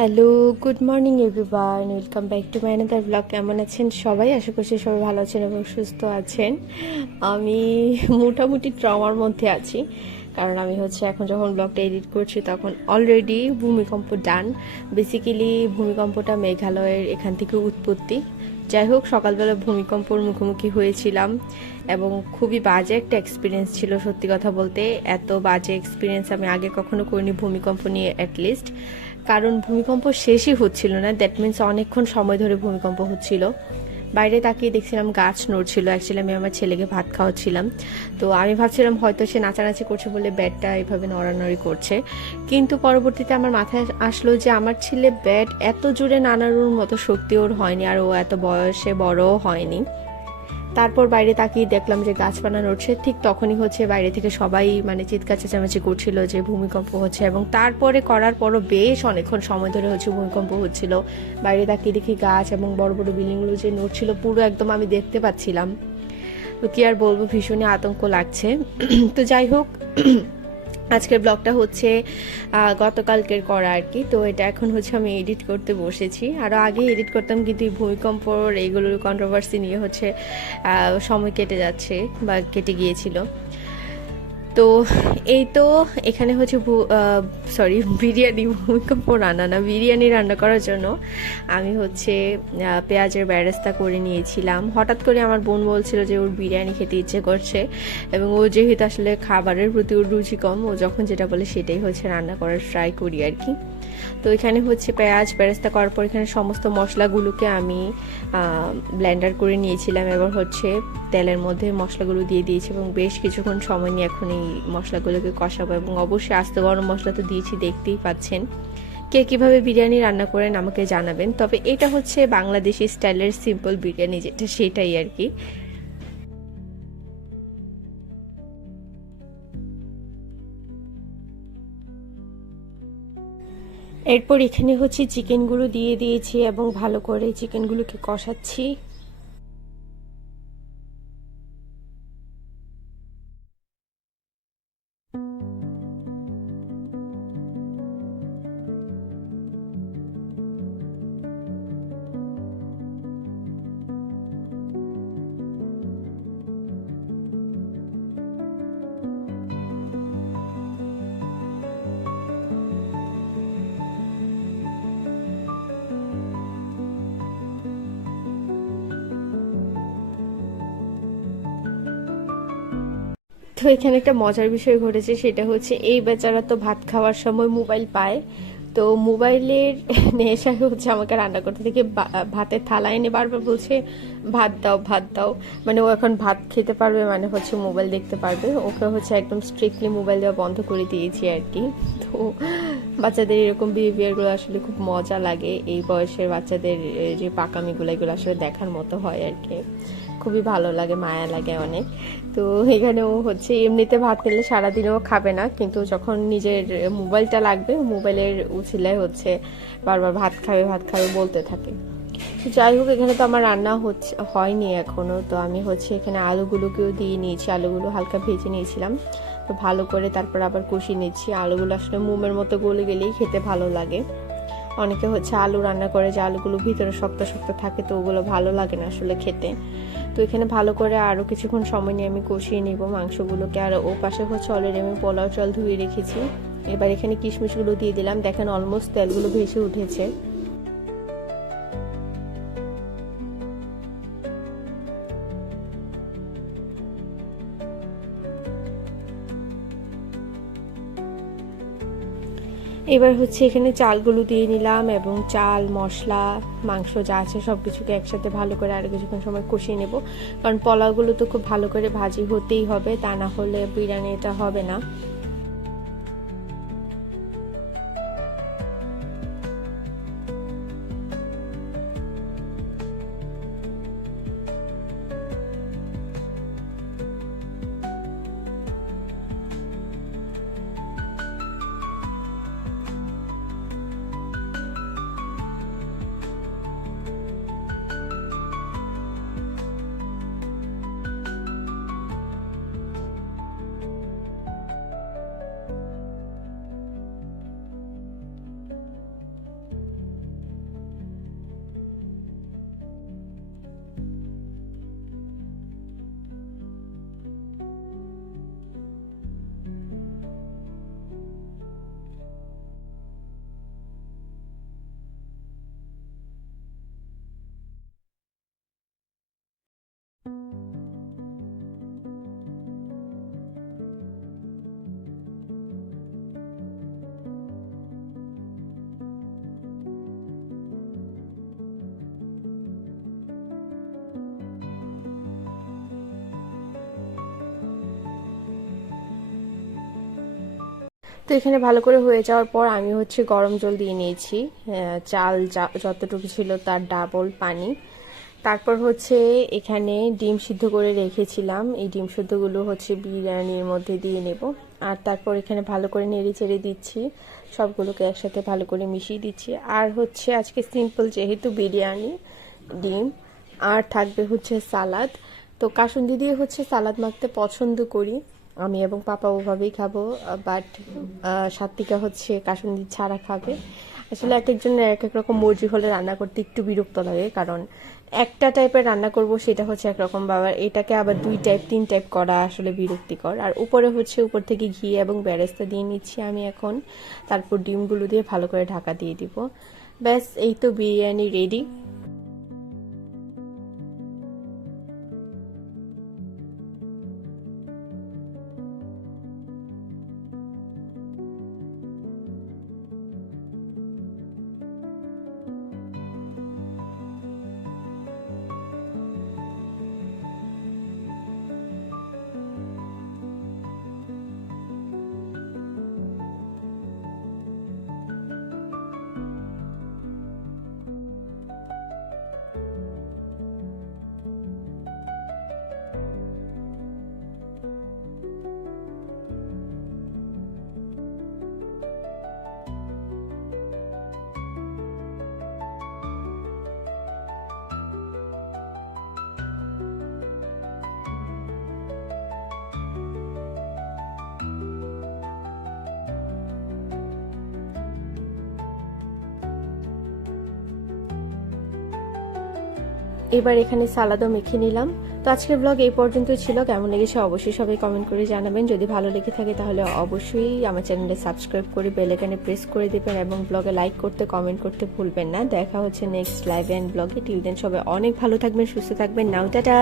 Hello good morning everyone welcome back to my another blog কেমন আছেন সবাই? আশা করছি সবাই ভালো আছেন এবং সুস্থ আছেন। আমি মোটামুটি ট্রমার মধ্যে আছি, কারণ আমি হচ্ছে এখন যখন ব্লগটা এডিট করছি, তখন অলরেডি ভূমিকম্প ডান। বেসিক্যালি ভূমিকম্পটা মেঘালয়ের এখান থেকে উৎপত্তি। যাই হোক, সকালবেলা ভূমিকম্পর মুখোমুখি হয়েছিলাম এবং খুবই বাজে একটা এক্সপিরিয়েন্স ছিল, সত্যি কথা বলতে। এত বাজে এক্সপিরিয়েন্স আমি আগে কখনো করিনি ভূমিকম্প নিয়ে অ্যাটলিস্ট কারণ ভূমিকম্প শেষই হচ্ছিল না। দ্যাট মিনস অনেকক্ষণ সময় ধরে ভূমিকম্প হচ্ছিল। বাইরে তাকিয়ে দেখছিলাম গাছ নড়ছিল। অ্যাকচুয়ালি আমি আমার ছেলেকে ভাত খাওয়াচ্ছিলাম। তো আমি ভাবছিলাম হয়তো সে নাচানাচি করছে বলে ব্যাটটা এভাবে নড়ানড়ি করছে। কিন্তু পরবর্তীতে আমার মাথায় আসলো যে আমার ছেলে ব্যাট এত জোরে নানারুর মতো শক্তি ওর হয়নি আর ও এত বয়সে বড়ও হয়নি। তারপর বাইরে তাকিয়ে দেখলাম যে গাছপালা নড়ছে। ঠিক তখনই হচ্ছে বাইরে থেকে সবাই মানে চিৎকার, চেঁচামেচি করছিল যে ভূমিকম্প হচ্ছে এবং তারপরে করার পরও বেশ অনেকক্ষণ সময় ধরে হচ্ছে ভূমিকম্প হচ্ছিল। বাইরে তাকিয়ে দেখি গাছ এবং বড় বড় বিল্ডিংগুলো যে নড়ছিল পুরো একদম আমি দেখতে পাচ্ছিলাম। তো কি আর বলব, ভীষণই আতঙ্ক লাগছে। তো যাই হোক আজকের ব্লগটা হচ্ছে গতকালকের করা আর কি। তো এটা এখন হচ্ছে আমি এডিট করতে বসেছি। আরও আগে এডিট করতাম, কিন্তু এই ভূমিকম্পর এইগুলোর কন্ট্রোভার্সি নিয়ে হচ্ছে সময় কেটে যাচ্ছে বা কেটে গিয়েছিল। তো এই তো এখানে হচ্ছে সরি বিরিয়ানি ভূমিকম্প রান্না না, বিরিয়ানি রান্না করার জন্য আমি হচ্ছে পেঁয়াজের ব্যারেস্তা করে নিয়েছিলাম। হঠাৎ করে আমার বোন বলছিল যে ওর বিরিয়ানি খেতে ইচ্ছে করছে এবং ও যেহেতু আসলে খাবারের প্রতি ওর রুচি কম, ও যখন যেটা বলে সেটাই হচ্ছে রান্না করার ট্রাই করি আর কি। তো এখানে হচ্ছে পেঁয়াজ, বেরেস্তা করার পর এখানে সমস্ত মশলাগুলোকে আমি ব্লেন্ডার করে নিয়েছিলাম। এবার হচ্ছে তেলের মধ্যে মশলাগুলো দিয়ে দিয়েছি এবং বেশ কিছুক্ষণ সময় নিয়ে এখন এই মশলাগুলোকে কষাবো এবং অবশ্যই আস্ত গরম মশলা তো দিয়েছি, দেখতেই পাচ্ছেন। কে কীভাবে বিরিয়ানি রান্না করেন আমাকে জানাবেন। তবে এটা হচ্ছে বাংলাদেশি স্টাইলের সিম্পল বিরিয়ানি যেটা, সেটাই আর কি। এরপর এখানে হচ্ছে চিকেনগুলো দিয়ে দিয়েছি এবং ভালো করে চিকেনগুলোকে কষাচ্ছি। তো এখানে একটা মজার বিষয় ঘটেছে, সেটা হচ্ছে এই বেচারা তো ভাত খাওয়ার সময় মোবাইল পায়। তো মোবাইলের নেশায় হচ্ছে আমাকে রান্না করতে থেকে ভাতের থালা এনে বারবার বলছে, ভাত দাও ভাত দাও। মানে ও এখন ভাত খেতে পারবে মানে হচ্ছে মোবাইল দেখতে পারবে। ওকে হচ্ছে একদম স্ট্রিক্টলি মোবাইল দেওয়া বন্ধ করে দিয়েছি আর কি। তো বাচ্চাদের এরকম বিহেভিয়ারগুলো আসলে খুব মজা লাগে, এই বয়সের বাচ্চাদের যে পাকামিগুলো এগুলো আসলে দেখার মতো হয় আর কি। খুবই ভালো লাগে, মায়া লাগে অনেক। তো এখানে ও হচ্ছে এমনিতে ভাত খেলে সারাদিনও খাবে না, কিন্তু যখন নিজের মোবাইলটা লাগবে, মোবাইলের উছিলায় হচ্ছে বারবার ভাত খাবে ভাত খাবে বলতে থাকে। যাই হোক, এখানে তো আমার রান্না হচ্ছে, হয়নি এখনও তো আমি হচ্ছে এখানে আলুগুলোকেও দিয়ে নিয়েছি, আলুগুলো হালকা ভেজে নিয়েছিলাম। তো ভালো করে তারপর আবার কষিয়ে নিচ্ছি। আলুগুলো আসলে মোমের মতো গলে গেলেই খেতে ভালো লাগে। অনেকে হচ্ছে আলু রান্না করে যে আলুগুলো ভিতরে শক্ত শক্ত থাকে, তো ওগুলো ভালো লাগে না আসলে খেতে। তো এখানে ভালো করে আরও কিছুক্ষণ সময় নিয়ে আমি কষিয়ে নিব মাংসগুলোকে। আর ও পাশে হচ্ছে অলরেডি আমি পোলাও চাল ধুয়ে রেখেছি। এবার এখানে কিশমিশগুলো দিয়ে দিলাম। দেখেন অলমোস্ট তেলগুলো ভেসে উঠেছে। এবার হচ্ছে এখানে চালগুলো দিয়ে নিলাম এবং চাল, মশলা, মাংস যা আছে সব কিছুকে একসাথে ভালো করে আর কিছুক্ষণ সময় কষিয়ে নেব। কারণ পোলাওগুলো তো খুব ভালো করে ভাজি হতেই হবে, তা না হলে বিরিয়ানিটা হবে না। তো এখানে ভালো করে হয়ে যাওয়ার পর আমি হচ্ছে গরম জল দিয়ে নিয়েছি। চাল যতটুকু ছিল তার ডাবল পানি। তারপর হচ্ছে এখানে ডিম সিদ্ধ করে রেখেছিলাম। এই ডিম সিদ্ধগুলো হচ্ছে বিরিয়ানির মধ্যে দিয়ে নেব। আর তারপর এখানে ভালো করে নেড়ে চেড়ে দিচ্ছি। সবগুলোকে একসাথে ভালো করে মিশিয়ে দিচ্ছি। আর হচ্ছে আজকে সিম্পল যেহেতু বিরিয়ানি, ডিম, আর থাকবে হচ্ছে সালাদ। তো কাসুন্দি দিয়ে হচ্ছে সালাদ মাখতে পছন্দ করি। আমি এবং পাপা ওভাবেই খাব বাট সাত্বিকা হচ্ছে কাসুন্দি ছাড়া খাবে। আসলে এক একজনের এক এক রকম মর্জি হলে রান্না করতে একটু বিরক্ত লাগে, কারণ একটা টাইপের রান্না করব, সেটা হচ্ছে একরকম বাবার, এটাকে আবার দুই টাইপ তিন টাইপ করা আসলে বিরক্তিকর। আর উপরে হচ্ছে উপর থেকে ঘি এবং বেরেস্তা দিয়ে নিচ্ছি আমি এখন। তারপর ডিমগুলো দিয়ে ভালো করে ঢাকা দিয়ে দিব। ব্যাস, এই তো বিরিয়ানি রেডি এবার এখানে সালাদও মেখে নিলাম। তো আজকের ব্লগ এই পর্যন্ত ছিল। কেমন লেগেছে অবশ্যই সবাই কমেন্ট করে জানাবেন। যদি ভালো লেগে থাকে তাহলে অবশ্যই আমার চ্যানেলে সাবস্ক্রাইব করে বেল আইকনে প্রেস করে দেবেন এবং ব্লগে লাইক করতে কমেন্ট করতে ভুলবেন না। দেখা হচ্ছে নেক্সট লাইভ অ্যান্ড ব্লগে টিল দেন সবাই অনেক ভালো থাকবেন, সুস্থ থাকবেন। Now, tata!